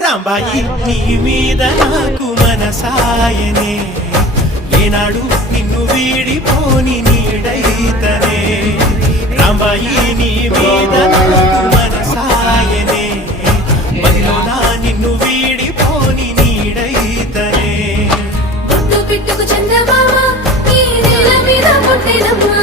రాంబాయి నీ మీద నాకు మనసాయనే ఏనాడు నిన్ను వీడిపోని నీడైతనే రాంబాయి నీ మీద నాకు మనసాయనే మదిలోనా నిన్ను వీడిపోని నీడైతనే ముద్దు పిట్టుకు చందమామ ఈ నేల మీద పుట్టినమ్మా